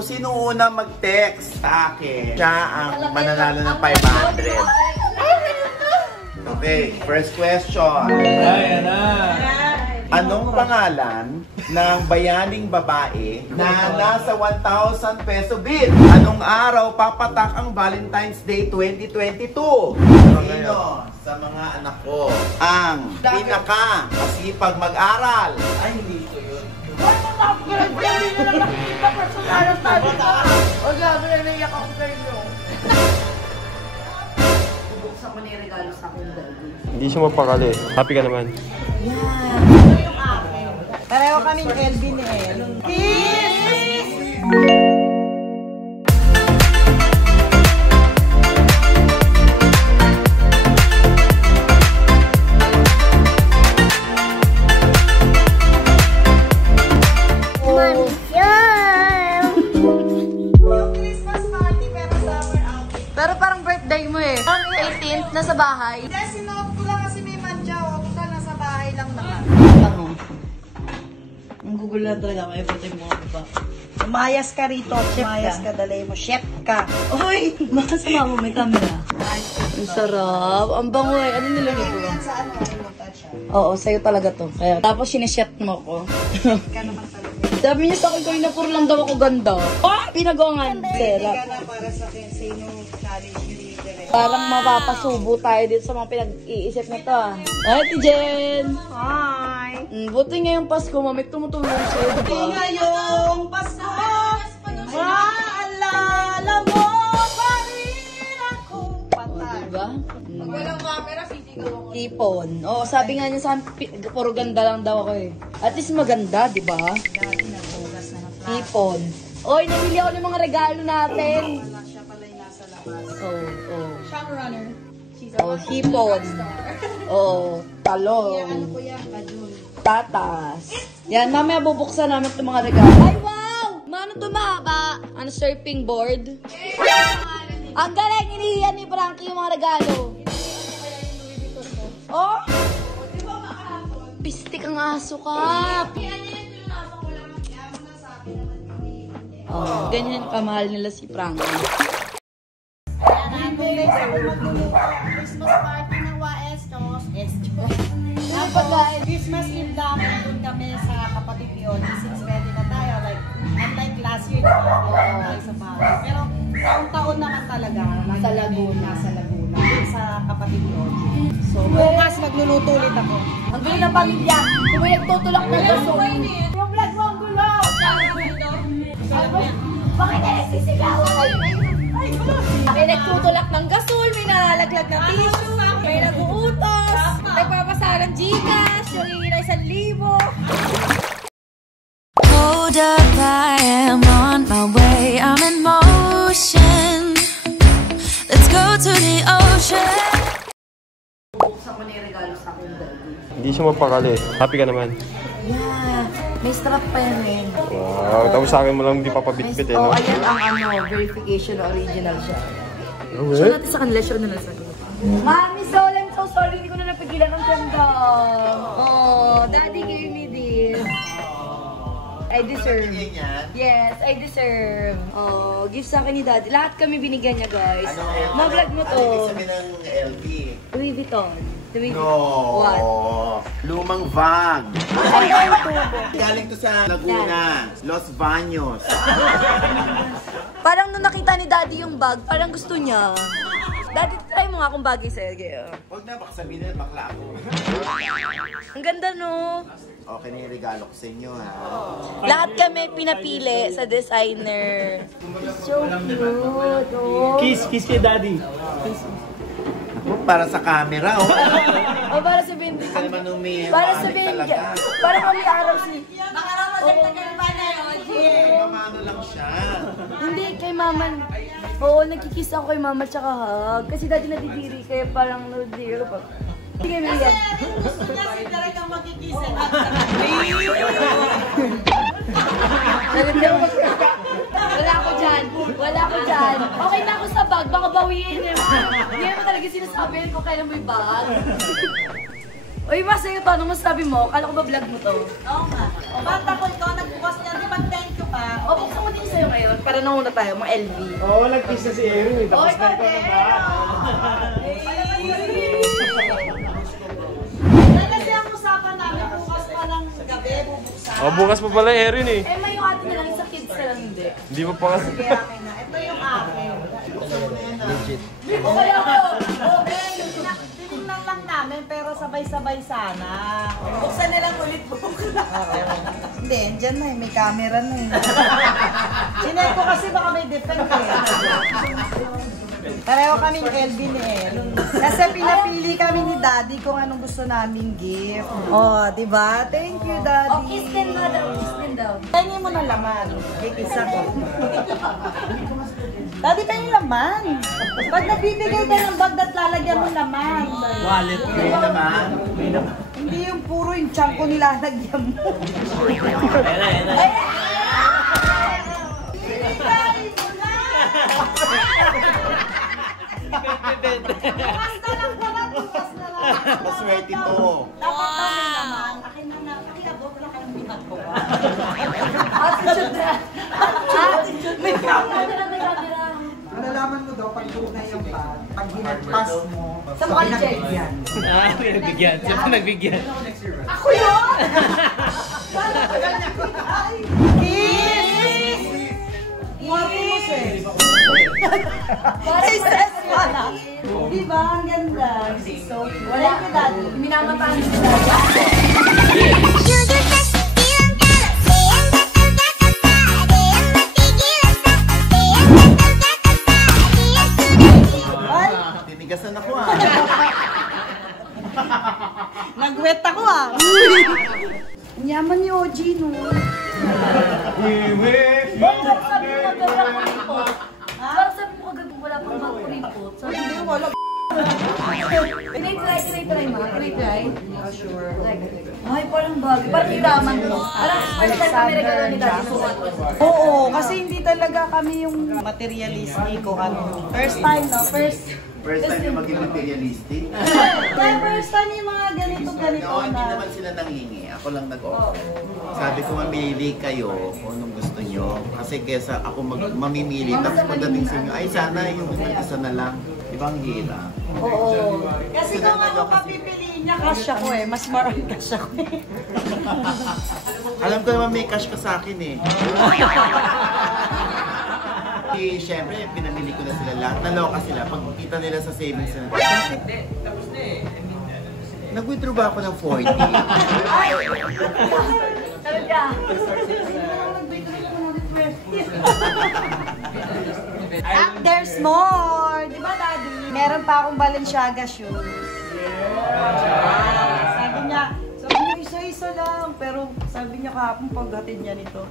Sino una mag-text sa akin? Siya ang mananalo ng 500. Okay, first question. Ayan na. Anong pangalan ng bayaning babae na nasa 1,000 peso bill? Anong araw papatak ang Valentine's Day 2022? Sino sa mga anak ko ang pinaka-masipag mag-aral? Ay, hindi ko yun. Bubuksan ko na yung regalo sa akin. Hindi siya mapakali. Happy ka naman. Yan. Pareho kaming LB ni El. Kiss! Pero parang birthday mo eh. Ang 18th, nasa bahay. Hindi, sinuot ko lang kasi may manja o. Total, nasa bahay lang naman. Ang Google lang talaga, may birthday mo ba? Umayas ka rito. Umayas ka, dalay mo. Chef ka. Uy! Baka sa mama may camera. Ang sarap. Ang bango eh. Ano nilagay ko? Sa ano, ay siya. Oo, sa'yo talaga to. Kaya, tapos sineset mo ko. Ka naman talaga. Sabi niya sa akin, kanina puro lang daw ako ganda. Oh! Pinagongan. Hindi Sarap. ka na para sa sino challenge ni Direk. Parang mapapasubo tayo dito sa mga pinag-iisip nito ah. Ate Jen! Hi! Buti ngayong Pasko, mamit tumutulong sa'yo, Di diba? ngayong Pasko, maalala mo pa rin ako. Patay. Diba? Walang camera, sisigaw ako. Ipon. Oo, sabi nga niya sa akin, puro ganda lang daw ako eh. At least maganda, diba? Dati nagbugas na ng flash. Ipon. Oy, namili ako ng mga regalo natin. Wala siya pala yung nasa labas. Oo. Shock runner. Oh, hipon. Oh, talong. Ano ko yan, Kajun? Tatas. Yan, mamaya bubuksan namin itong mga regalo. Ay, wow! Mano ito mahaba? Ano, surfing board? Ang galing, inihiyan ni Frankie yung mga regalo. Oh! Pistik ang aso ka. Oh, ganyan kamahal nila si Frankie. Christmas party ng Waestos. Christmas Eve namin, doon kami sa kapatid yun. Since ready na tayo, like, unlike last year, tayo sa bahay. Pero, taon-taon naman talaga. Sa Laguna. Doon sa kapatid yun. So, bukas magluluto ulit ako. Ang gulo ng pamilya. Kung may nagtutulak na gusto. Yung vlog mo ang gulo! Bakit na nagsisigaw? May nagtutulak ng gasol, may nalalaglag ng tissue, may nag-uutos, nagpapasa ng Gcash, yung hihina 1,000. Hold up, I am on my way, I'm in motion. Let's go to the ocean. Bubuksan ko na yung regalo sa akin. Hindi siya mapakali. Happy ka naman. Yeah, may strap pa yan eh. Wow, tapos sa akin mo lang hindi papabitbit eh, no? Oh, ayan ang verification na original siya. Okay. Show natin sa kanila, show na lang sa kanila. Mami, I'm so sorry, hindi ko na napigilan ang ganda. Oh, Daddy gave me this. I deserve. Yes, I deserve. Oh, gift sa akin ni Daddy. Lahat kami binigyan niya, guys. Ma-vlog mo to. Ano ibig sabihin ng LV? Louis Vuitton. No. What? Lumang bag. Ay, Galing to sa Laguna. Los Baños. parang nung nakita ni Daddy yung bag, parang gusto niya. Daddy, try mo nga kung bagay sa'yo. Huwag na, baka sabihin na bakla ako. Ang ganda, no? Okay na yung regalo ko sa inyo, ha? Lahat kami pinapili sa designer. So cute, oh. Kiss kay daddy. Para sa camera, oh. Oh, para sabihin, Kasi naman nung may para manik sabihin, talaga. para kami araw si... Mamano lang siya. Hindi, kay mama. Oo, nagkikiss ako kay mama tsaka hug. Kasi dati nadidiri, kaya parang nadidiri pa. Sige, Miriam. Kasi talagang makikisin. Wala ako dyan. Wala ako dyan. Okay na ako sa bag. Baka bawiin. Hindi mo talaga sinasabi kung kailan mo yung bag. Uy, mas sa'yo to. Anong masasabi mo? Kala ko ba vlog mo to? Oo nga. O, bata ko ikaw nagbukas niya. Di ba thank you ka? O, O, buksan mo din sa'yo ngayon para nauna tayo, mga LV. Oo, nag-kiss na si Erin. Tapos na ito Kasi ang usapan namin bukas pa ng gabi, bubuksan. Oh, bukas pa pala Erin eh. Eh, may yung atin na lang, sa kids na lang hindi. Hindi mo pa kasi. Sige, akin na. Ito yung akin. O, kaya ko. Okay, tinignan lang namin pero sabay-sabay sana. Buksan na lang ulit bukas. Hindi, dyan na eh. May camera na eh. Sinay ko kasi baka may defend eh. Pareho kaming LB ni El. Kasi pinapili kami ni Daddy kung anong gusto naming gift. Oh, di ba? Thank you, Daddy. O, kiss din nga daw, kiss din daw. Tingin mo ng laman. Kikis ako. Daddy, tayo yung laman. Pag nagbibigay ka ng bag at lalagyan mo laman. Wallet. May naman. Hindi yung puro yung chunk ko nilalagyan mo. Ayan na. Ibigay mo na! Bukas na lang pala, bukas na lang. Maswerte to. Dapat daw may laman. Akin na na. Pakilabot na kang ginagawa. Attitude na. May camera. May camera. Malalaman mo daw pag tunay yung bag, pag hinagpas mo, Sa mukha ni Jen. yan. Ah, nagbigyan. Siya pa nagbigyan. Ako yun! Kiss! Morty mo, sis. Ay, stress pa na. Diba? Ang ganda. So, wala ko, Daddy. Minamataan si Daddy. Ay, Titigasan ako ah. nagwet ako ah. Ang yaman ni OG, no? Parang sabi mo kagabi wala pang kuripot. Parang sabi mo kagabi wala pang kuripot. Sabi Hindi, wala. Tinay-try ma. Tinay-try. Sure. Ay, parang bagay. Parang idaman mo. Parang first time kami regalo ni Daddy sumat. Oo, kasi hindi talaga kami yung materialistic o ano. First time, no? First time yung maging materialistic. Kaya first time yung mga ganito-ganito No, hindi na. naman sila nanghingi. Ako lang nag-offer. Sabi ko, mamili kayo kung anong gusto nyo. Kasi kesa ako mamimili, tapos pagdating sa inyo, ay sana yung isa na lang. Di ba ang hirap? Oo. Kasi kung ano papipiliin niya, cash ako eh. Mas marami cash ako eh. Alam ko naman may cash ka sa akin eh. Siyempre, pinamili ko na sila lahat. Naloka sila. Pag kita nila sa savings na, Tapos na eh. nag-withdraw ba ako ng 40? Talaga. Ah, there's more! Di ba, Daddy? Meron pa akong Balenciaga shoes. Sabi niya, isa-isa lang. Pero sabi niya kahapon pagdating niya nito,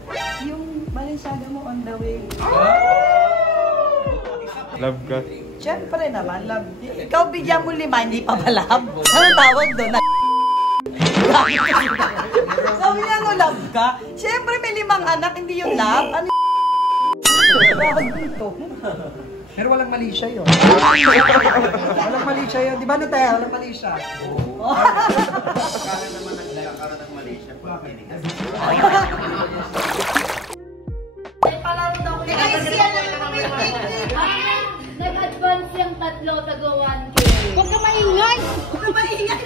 yung Balenciaga mo on the way. Love ka. Siyempre naman, love. Ikaw bigyan mo 5, hindi pa ba love? Anong tawag doon? Sabi niya, no, love ka? Siyempre may 5 anak, hindi yung love. Ano yung tawag dito? Pero walang mali siya yun. Walang mali siya yun. Di ba, Nutella? Walang mali siya. Kala naman nagkakaroon ng Malaysia pag pinigas. Ay, palaro daw ko yung nag-advance yung tatlo, taga 1K. Huwag ka maingay! Huwag ka maingay!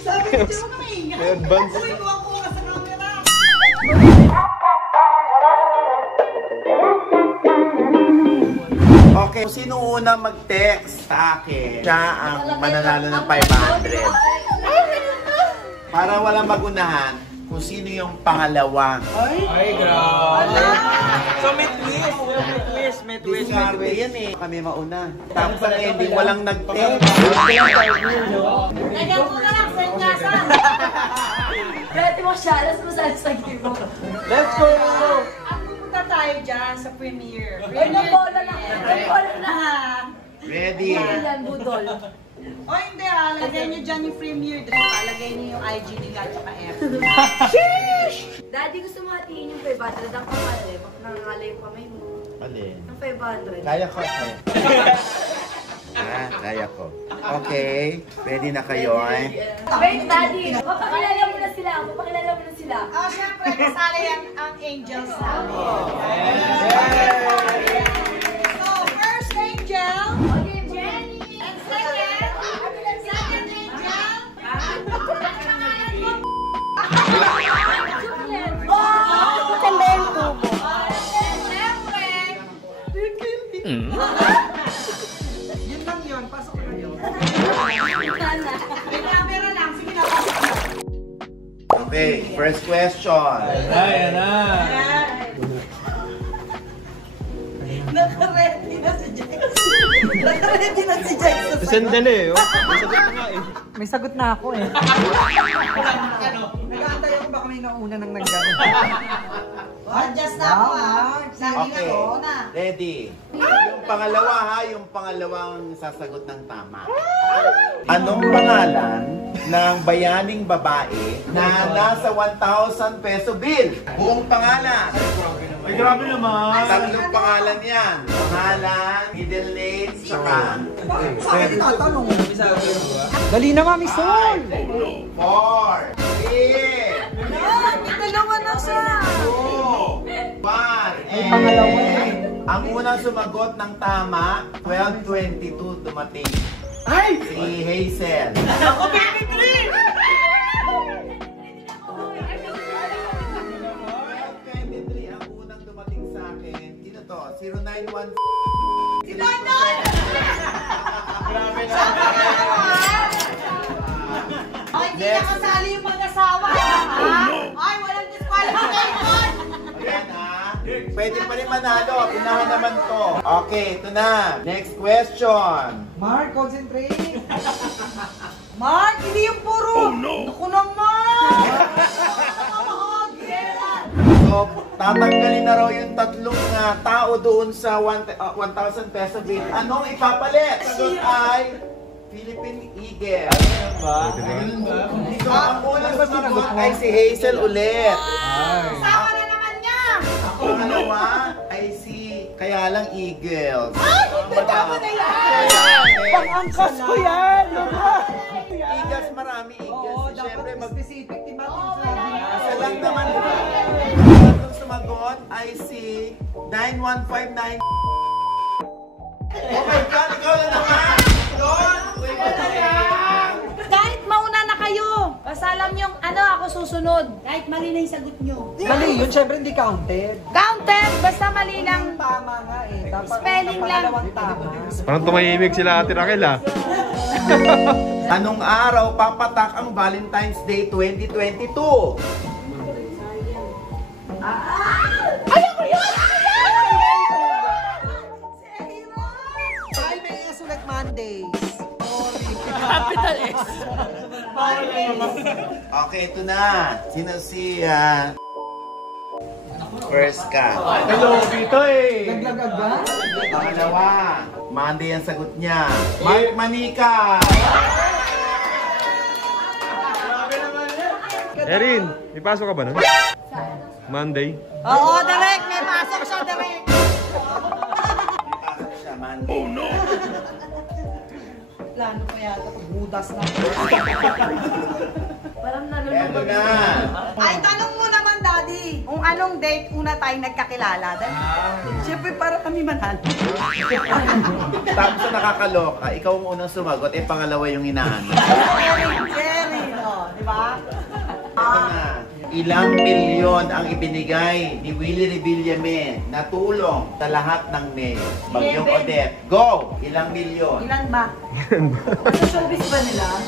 Sabi ko, huwag ka maingay! May advance. Uy, kuha ka sa camera! Okay, sino una mag-text sa akin? Siya ang mananalo ng 500. Para walang magunahan kung sino yung pangalawa. Ay, grabe. So, may twist. May twist. Diskarte yan eh. Kami mauna. Tapos ang ending, walang nag-text. Lagyan ko na lang sa inyasan! Pwede mo siya, alas mo sa game mo. Let's go! Punta tayo dyan sa premiere. Ay, nabola na. Nabola na. Ready? Yan, budol. O hindi ha, lagay nyo dyan yung premiere drip ha. Lagay nyo yung IG nila at saka F. Daddy, gusto mo hatiin yung 500 ang kamali. Nakakala yung kamay mo. Alin? Ang 500. Kaya ko. Kaya ko. Okay. Ready na kayo eh? Wait, Daddy. Papakilala mo na sila. Papakilala mo na sila. sila. Oh, syempre, kasali ang angels namin. So, first angel, Jenny. And second angel, Yun lang yun, pasok na yun. may camera lang. Sige na, Okay, first question. Ayan na. naka-ready na si Jax. Naka-ready na si Jax. Sandali, oh. Masagot na nga eh. May sagot na ako eh. Nag-aantay ako baka may nauna nang naggamit. Adjust na ako ha. Sabi nga Okay, ko na. ready. Yung pangalawa ha, yung pangalawang sasagot ng tama. Anong pangalan ng bayaning babae na nasa 1,000 peso bill? Buong pangalan. Ay, grabe naman. Tatlong pangalan yan. Pangalan, middle name, tsaka Bakit tatanong? Dali na, Mami Sol! 4, 3, Dalawa na siya. 2, 1, pangalawa Ang unang sumagot ng tama, 12:22 dumating. Ay! Si Hazel. Ako, baby tree! 12:23 ang unang dumating sa akin. Sino to? 091. Si Nonoy! Grabe na. Ay, hindi na kasali yung mag-asawa. Ay, walang disqualification. Ayan ha. Pwede pa rin manalo. Unahan naman to. Okay, ito na. Next question. Mark, concentrate! Mark, hindi yung puro. Naku naman. So, tatanggalin na raw yung tatlong tao doon sa 1,000 peso bill. Anong ipapalit? Sagot ay Philippine Eagle. So, ang unang sumagot ay si Hazel ulit. Sama na naman niya. Ang pangalawa ay si Kaya Lang Eagles. Tama na yan. Pang-angkas ko yan! Eagles, marami Eagles. Oo, Siyempre, dapat specific, diba? isa lang naman. Ang sumagot ay si 9159. Oh my God, ikaw na naman! Doon! Uy, Kahit mauna na kayo. Basta alam yung ako susunod. Kahit mali na yung sagot nyo. Mali yun, syempre hindi counted. Counted, basta mali lang. Tama nga eh. Dapat Spelling lang. pangalawang tama. Parang tumahimik sila Ate Raquel ah. Anong araw papatak ang Valentine's Day 2022? Ay, may S ulit Mondays. Capital S. Okay, ito na. Sino si first ka? Hello, Vito eh. Naglag agad? Pangalawa, Monday ang sagot niya. Mark Manika. Grabe naman yan. Erin, may pasok ka ba nun? Monday? Oo, direct. May pasok siya, direct. Pasok siya, Monday. Oh no! Plano ko yata. Budas na. Parang Eto nalulungkot. na. Ay, tanong mo naman, Daddy. Kung anong date una tayo nagkakilala. Siyempre, para kami manalo. Tapos na nakakaloka, ikaw ang unang sumagot, pangalawa yung inaano. Jerry, di ba? Ito na. Ilang milyon ang ibinigay ni Willie Revillame na tulong sa lahat ng May. Bagyong Odette. Go! Ilang milyon? Ilan ba? Sa showbiz ba nila?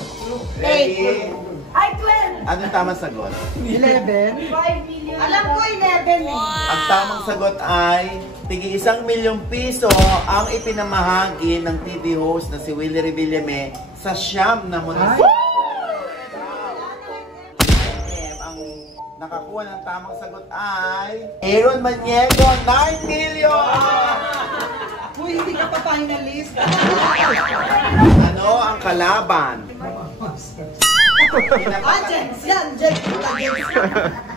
Ready? Ay, 12! Anong tamang sagot? 11? 5 million. Alam ko 11 eh. Ang tamang sagot ay tigi 1 milyong piso ang ipinamahagi ng TV host na si Willie Revillame sa siyam na munisipyo. Ang nakakuha ng tamang sagot ay Aaron Maniego, 9 million! Uy, hindi ka pa finalist. Ano ang kalaban Jens yan, Jens.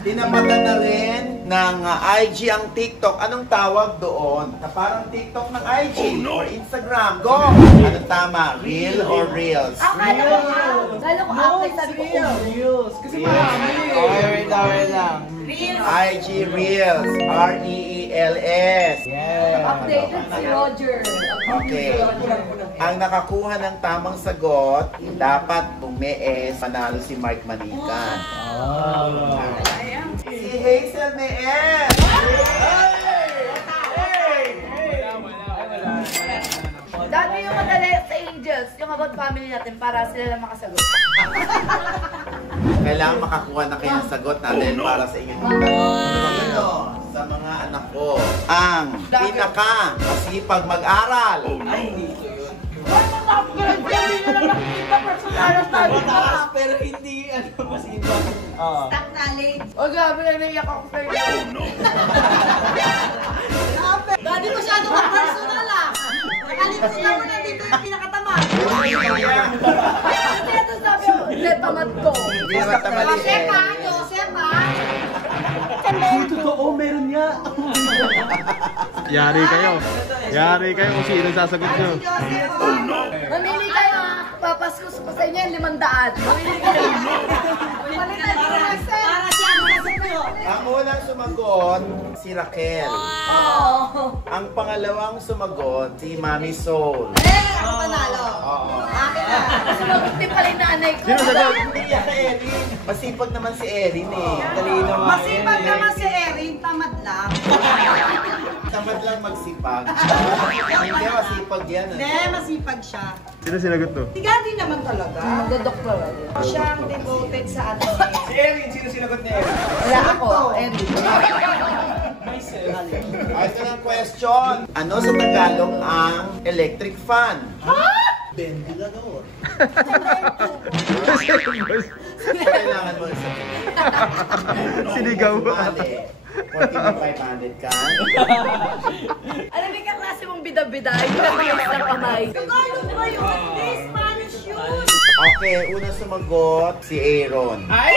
Tinapatan na rin ng IG ang TikTok. Anong tawag doon? Na parang TikTok ng IG or Instagram. Go! Anong tama? Real or Reels? Akala ko apply, sabi ko Reels. Kasi marami. Okay, wait lang. IG Reels. R-E-E-L-S. Yeah. updated si Roger. Okay. Ang nakakuha ng tamang sagot, dapat bumees, panalo si Mark Manikan. Si Hazel Mees! Dati yung madali sa Angels, yung about family natin para sila lang makasagot. Kailangan makakuha na kayo ng sagot natin para sa inyo. Ano sa mga anak ko ang pinaka masipag mag-aral? Pero hindi masipag. Stock knowledge. O grabe na naiyak ako sa'yo. Dati masyado ka personal ah. Nakalimutan naman nandito yung pinakatamad. Kasi ito sabi ko, hindi tamad ko. Hindi naman tamali eh. Joseph ah, Joseph ah. Totoo, meron nga. Yari kayo. Yari kayo kung sino sasagot nyo. Si Joseph ah. Mamili kayo, papaskus ko sa inyo yung 500. Mamili kayo. Palitan ko na sir. Para siya ang sasagot. Ang unang sumagot, si Raquel. Oo. Ang pangalawang sumagot, si Mami Soul. Ako panalo. Oo. Akin na. Sumagot din pala yung nanay ko. Sino sagot? Hindi yan, Erin. Masipag naman si Erin eh. Talino nga. Masipag naman si Erin, tamad lang. Tamad lang magsipag. Hindi, masipag yan. Hindi, masipag siya. Sino sinagot to? Si Gandhi naman talaga. Magdodoktor. Siya ang devoted sa ano. Si Erin, sino sinagot ni Erin? Wala ako, Eric. Ito ng question. Ano sa Tagalog ang electric fan? Ventilador. Kailangan mo isa. Sinigaw. Mali. 4500 ka. Alam mo yung klase mong bida-bida, yung kakamis ng kamay. Tagalog ba yun? Hindi, Spanish yun. Okay, unang sumagot si Aaron. Ay,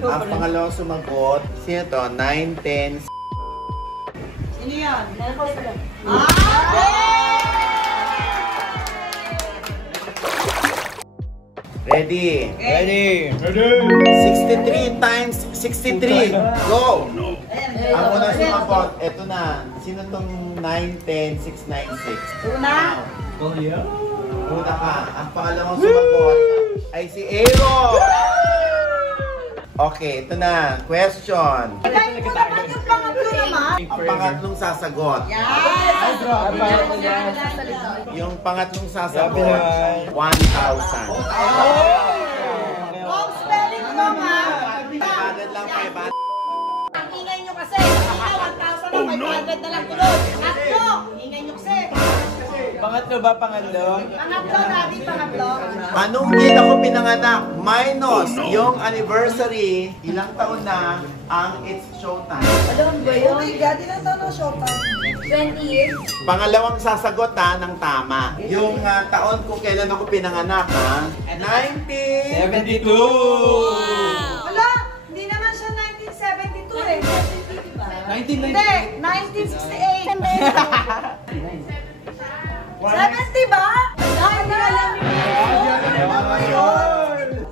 Ang pangalawang sumagot, sino to? 9, 10, Sino yan? Ah! Ready? ready. 63 times 63. Go! Ang unang sumagot, eto na. Sino tong 9, 10, 6, 9, 6? Una. Una ka. Ang pangalawang sumagot ay si Aaron. Okay, ito na. Question. Kaya mo naman yung pangatlo naman. Ang pangatlong sasagot. Yan. Yung pangatlong sasagot, 1,000. Kung spelling wrong ha. Agad lang 500. Ang ingay nyo kasi. Kanina 1,000 na 500 na lang tulog. Pangatlo. Ingay nyo kasi. Pangatlo ba, pangatlo? Pangatlo, dati pangatlo. Anong din ako pinanganak? Minus yung anniversary, ilang taon na ang It's Showtime. Alam ba yun? God, ilang taon na showtime? 20 years? Pangalawang sasagot ha, ng tama. Yung taon kung kailan ako pinanganak ha, 72! 19... Wala. Hindi naman siya 1972 eh. Hindi. 1968. 70 ba? Wala, hindi alam niyo.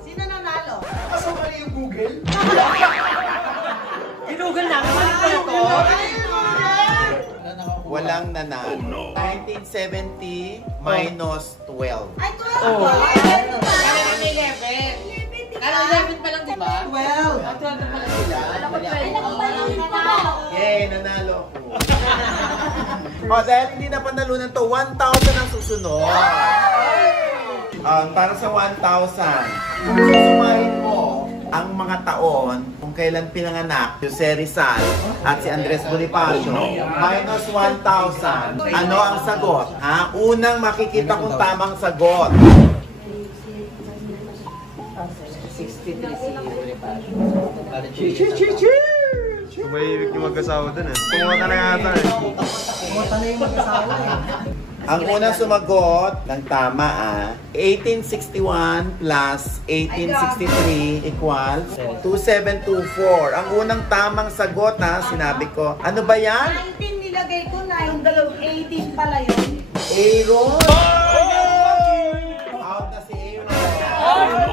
Sino nanalo? Ginugal na, kamalik ko na to. Walang nanalo. 1970 minus 12. Ay, 12 ba? May 11. Kala 11 pa lang, di ba? 12. 12 pa lang sila. Alam ko 20. Yay, nanalo ako. O, dahil hindi na panalunan to, 1,000 ang susunod. Para sa 1,000, susumahin mo ang mga taon kung kailan pinanganak si Rizal at si Andres Bonifacio minus 1,000. Ano ang sagot? Ha? Unang makikita kung tamang sagot. 63 si Bonifacio. May yung mag-asawa dun eh. Pumunta na nga ata eh. Kumata na yung mag-asawa eh. Ang unang sumagot ng tama 1861 plus 1863 equals 2724. Ang unang tamang sagot sinabi ko. Ano ba yan? 19 nilagay ko, 9, 18 pala yun. Aaron! Out na si Aaron.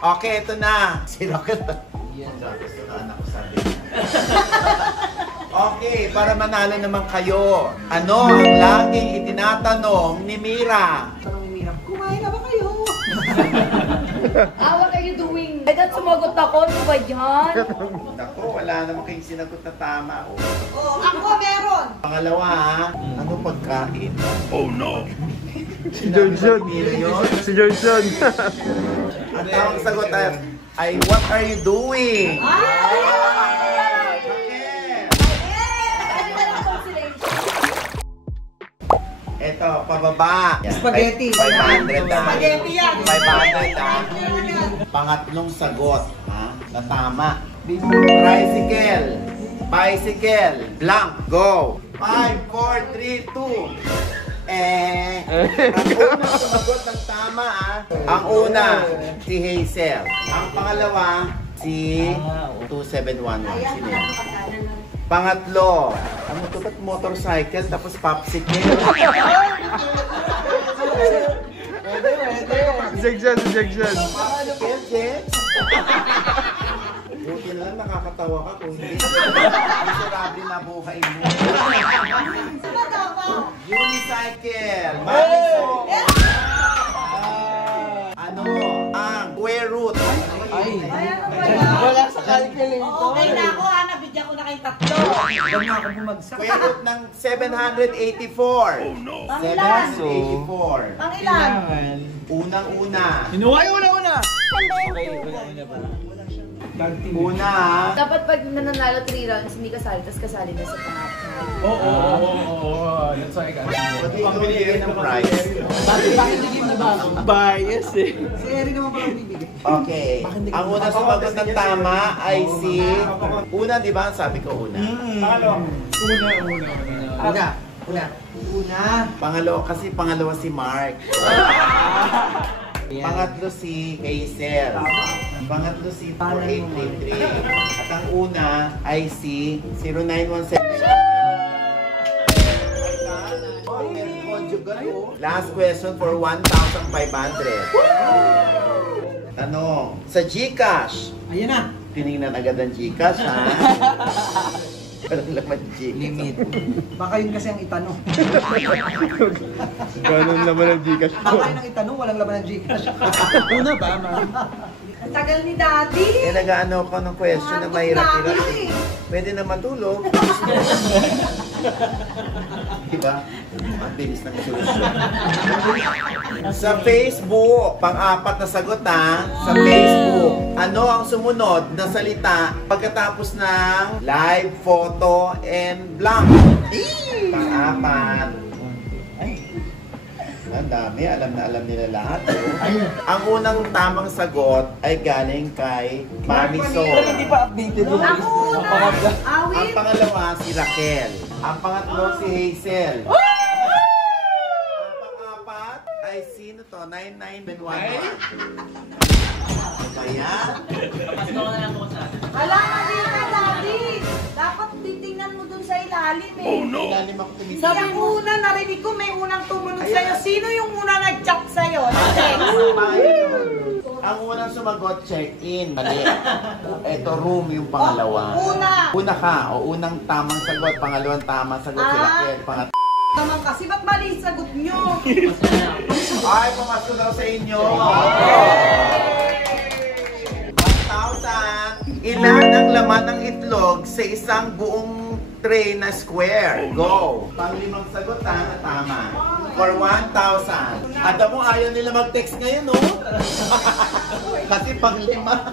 Okay, ito na. Si Rocket. Gusto na anak ko sabi. Okay, para manalo naman kayo. Ano ang laging itinatanong ni Mira? Tanong ni Mira, Kumain na ba kayo? What are you doing? Ay, dahil sumagot ako. Ano ba yan? Naku, wala naman kayong sinagot na tama. Oo, ako meron. Pangalawa, ano pagkain? Si Johnson. Mira yun? Si Johnson. Ang tamang sagot ay, what are you doing? Ito, pababa. Yan. Spaghetti. 500 Spaghetti yan. 500 Pangatlong sagot, na tama. Tricycle. Bicycle. Blank. Go. 5, 4, 3, 2. Ang unang sumagot ng tama, Ang una, si Hazel. Ang pangalawa, si 2711. Sino yun? Pangatlo, ano to? Ba't motorcycle tapos popsicle? Section, section. Popsicle, Jex? Buti na lang nakakatawa ka kung hindi. Miserable na buhay mo. Unicycle. Marisol. Ano ang square root? Wala sa calculator. Okay na ako, nabigyan ko na kayong tatlo. Huwag na ako bumagsak. Square root ng 784. Pangilan? 784. Pangilan? Unang-una. Inuwa yung una-una! Okay, una-una pa. Una. Dapat pag nananalo 3 rounds, hindi kasali, tapos kasali na sa pangatlo. Oo. That's why I got What do you do ng prize? Bakit hindi mo ba? bias eh. Si Eri naman pala bibigay. Okay. Ang una sumagot ng tama ay si... Una, di ba? Sabi ko una. Una. Pangalawa, kasi pangalawa si Mark. Pangatlo si Hazel. Pangatlo si 4833. At ang una ay si 0917. Last question for 1,500. Tanong, sa GCash, Ayan na. tinignan agad ang GCash, ha? Walang laman GCash. Limit. Baka yun kasi ang itanong. Ganun naman ang Gcash ko. Baka yun ang itanong, walang laman ng Gcash. Una ba, ma'am? Ang tagal ni Daddy. Nag-ano ko ng question na mahirap-hirap. Pwede na matulog. Diba? Ang bilis ng solusyon. Sa Facebook, pang-apat na sagot sa Facebook. Ano ang sumunod na salita pagkatapos ng live, photo, and blank? Pang-apat. Ang dami, alam na alam nila lahat. Ang unang tamang sagot ay galing kay Mami Sol. Hindi pa updated yun. Ako una. Ang Awit. pangalawa, si Raquel. Ang pangatlo, si Hazel. Ang pang-apat ay sino to? 9911. Ano ba yan? Wala ka din ka, Daddy. Dapat titingnan mo dun sa ilalim eh. Ilalim ako tumitingin. Sabi mo una, narinig ko may unang tumunod sa'yo. Sino yung una nag-chat sa'yo? Ang unang sumagot, check-in. Mali. Ito, room yung pangalawa. Una. Una ka. O unang tamang sagot. Pangalawang tamang sagot si Raquel. Naman kasi, ba't mali yung sagot nyo? Ay, pumasok daw sa inyo. 1,000. Ilan ang laman ng itlog sa isang buong tray na square? Go! Panglimang sagot na tama. For 1,000. Alam mo, ayaw nila mag-text ngayon, no? Kasi panglima.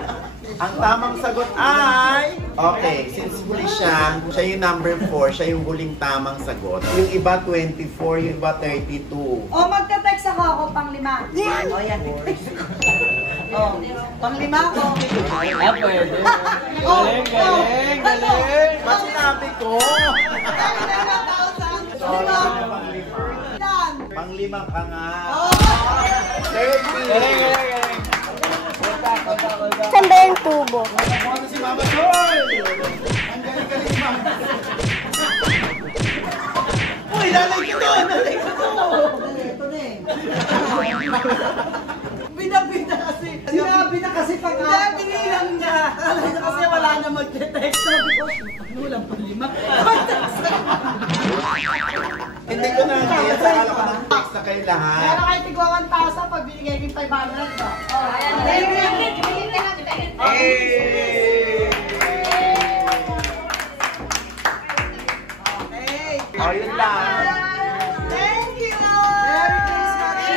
Ang tamang sagot ay... Okay, since huli siya yung number 4, siya yung huling tamang sagot. Yung iba 24, yung iba 32. O, magte-text ako pang 5. O, yan. O, Oh, panglima ko. Ah, pwede. Galing, galing, galing. Ba't sinabi ko? Panglima ka nga. Galing, galing, galing. Saan ba yung tubo? Ano si Mama Joy? Ang galing-galing ma. Uy, lalay ko to! Lalay ko to! Ito na eh. Bida-bida kasi. Sinabi na kasi pag binilang niya. Alam niya kasi wala na mag-text. Sabi ko, walang panglima. Hindi ko na kaya sa kala ko ng text na kayo lahat. Pero kahit tigwa 1,000, pag binigay ko yung 500 ba? Hey! Okay. O, yun lang. Thank you! Merry Christmas!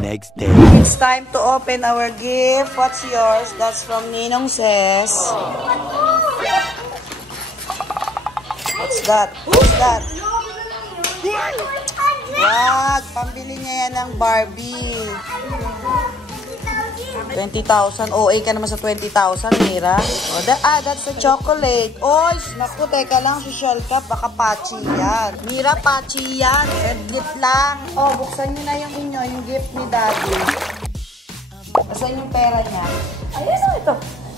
Next day. It's time to open our gift. What's yours? That's from Ninong Ses. What's that? What's that? Wag! Pambili niya yan ng Barbie. 20,000. OA ka naman sa 20,000, Mira. Oh, that's a chocolate. Oh, naku, teka lang, social ka. Baka pachi yan. Mira, pachi yan. Gift lang. Oh, buksan niyo na yung inyo, yung gift ni Daddy. Asan yung pera niya? Ayan o, ito.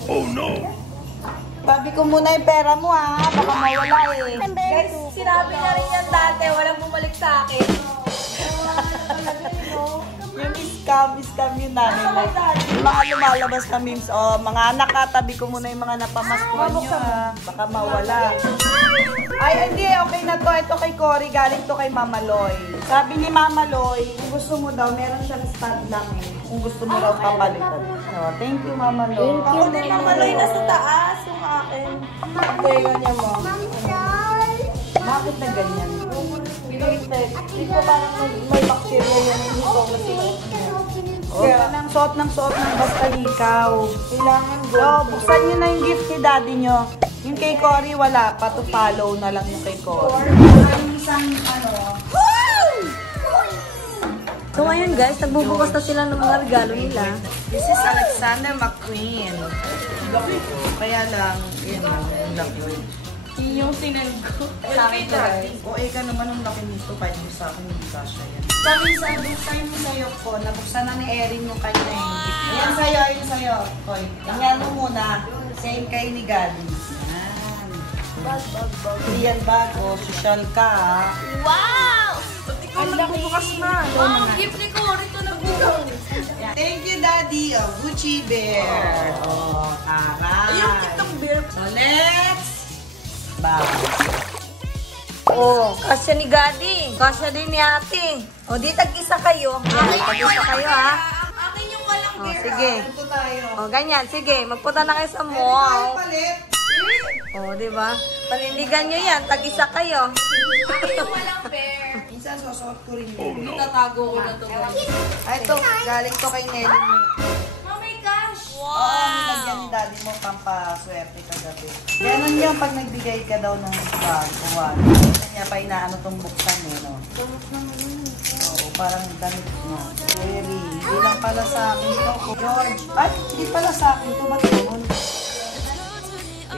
Oh, no! Sabi ko muna yung pera mo, ha? Baka mawala eh. Guys, sinabi na rin yan dati. Walang bumalik sa akin. Yung scam yung namin. Like, yung mga lumalabas na memes, oh, mga anak ha, tabi ko muna yung mga napamaskuhan nyo, ha. Baka mawala. Ay, hindi, okay na to. Ito kay Cory, galing to kay Mama Loy. Sabi ni Mama Loy, kung gusto mo daw, meron siyang stand lang eh. Kung gusto mo daw papalitan. Oh, thank you, Mama Loy. Thank you, Ako din, Mama Loy, nasa taas yung akin. Bakit ganyan mo? Bakit na ganyan? Hindi ko parang may bacteria yung hikaw kasi. Kaya nang suot ng basta hikaw. Kailangan go. So, buksan nyo na yung gift ni daddy nyo. Yung kay Cory wala pa. To follow na lang yung kay Cory. Isang ano. So ngayon guys, nagbubukas na sila ng mga regalo nila. This is Alexander McQueen. Kaya lang, yun lang. Yung sinend ko. Sa akin to guys. OA ka naman ang laki nito. Kahit mo sa akin, hindi kasha yan. Buksan mo sa'yo ko. Nabuksan na ni Erin yung kanya yung gift. Ayan sa'yo, ayan sa'yo. Koy. Tingnan mo muna. Same kay ni Galing. Yan. Bag. Hindi yan bag. O, social ka ha. Wow! Ang laki bukas na. Wow, gift ni Cory ito nagbukas. Thank you, Daddy. Oh, Gucci Bear. Oh, aray. Ayun, kitang bear. So, next. Bag. Oh, kasya ni Gadi. Kasya din ni ate. O, di tag-isa kayo. Yan, tag-isa kayo ha. Akin yung walang Oh, bear. sige. Ito tayo. O, ganyan. Sige, magpunta na kayo sa Tayo mall. palit. O, di ba? Panindigan nyo yan. Tag-isa kayo. Akin yung walang bear. Minsan susuot ko rin yun. Tatago ko na to. Ay, ito. Galing to kay Nelly. Oh my gosh! Oo, nilagyan ni daddy mo pampaswerte kagabi. Ganon yung pag nagbigay ka daw ng bag o wag. Kanya pa inaano tong buksan eh, no? Oo, parang damit mo. Very. Hindi lang pala sa akin to. George. Ay, hindi pala sa akin to. Ba't yun?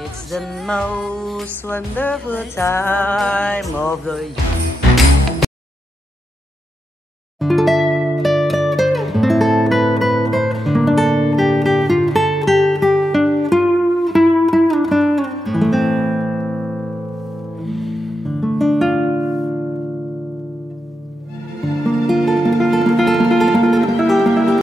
It's the most wonderful time of the year.